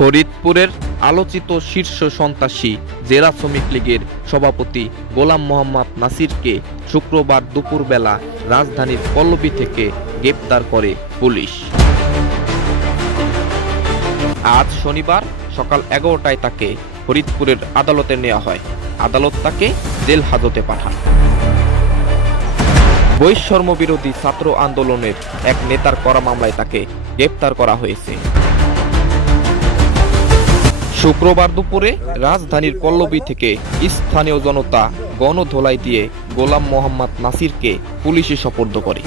ফরিদপুরের আলোচিত শীর্ষ সন্ত্রাসী জেলা শ্রমিক লীগের সভাপতি গোলাম মোহাম্মদ নাসিরকে শুক্রবার দুপুরবেলা রাজধানীর পল্লবী থেকে গ্রেপ্তার করে পুলিশ। আজ শনিবার সকাল 11টায় তাকে ফরিদপুরের আদালতে নেওয়া হয়। আদালত তাকে জেল হাজতে পাঠান। বৈষম্য বিরোধী ছাত্র আন্দোলনের এক নেতার করা মামলায় তাকে গ্রেপ্তার করা হয়েছে। শুক্রবার দুপুরে রাজধানীর পল্লবী থেকে স্থানীয় জনতা গণধোলাই দিয়ে গোলাম মোহাম্মদ নাসিরকে পুলিশে সোপর্দ করে।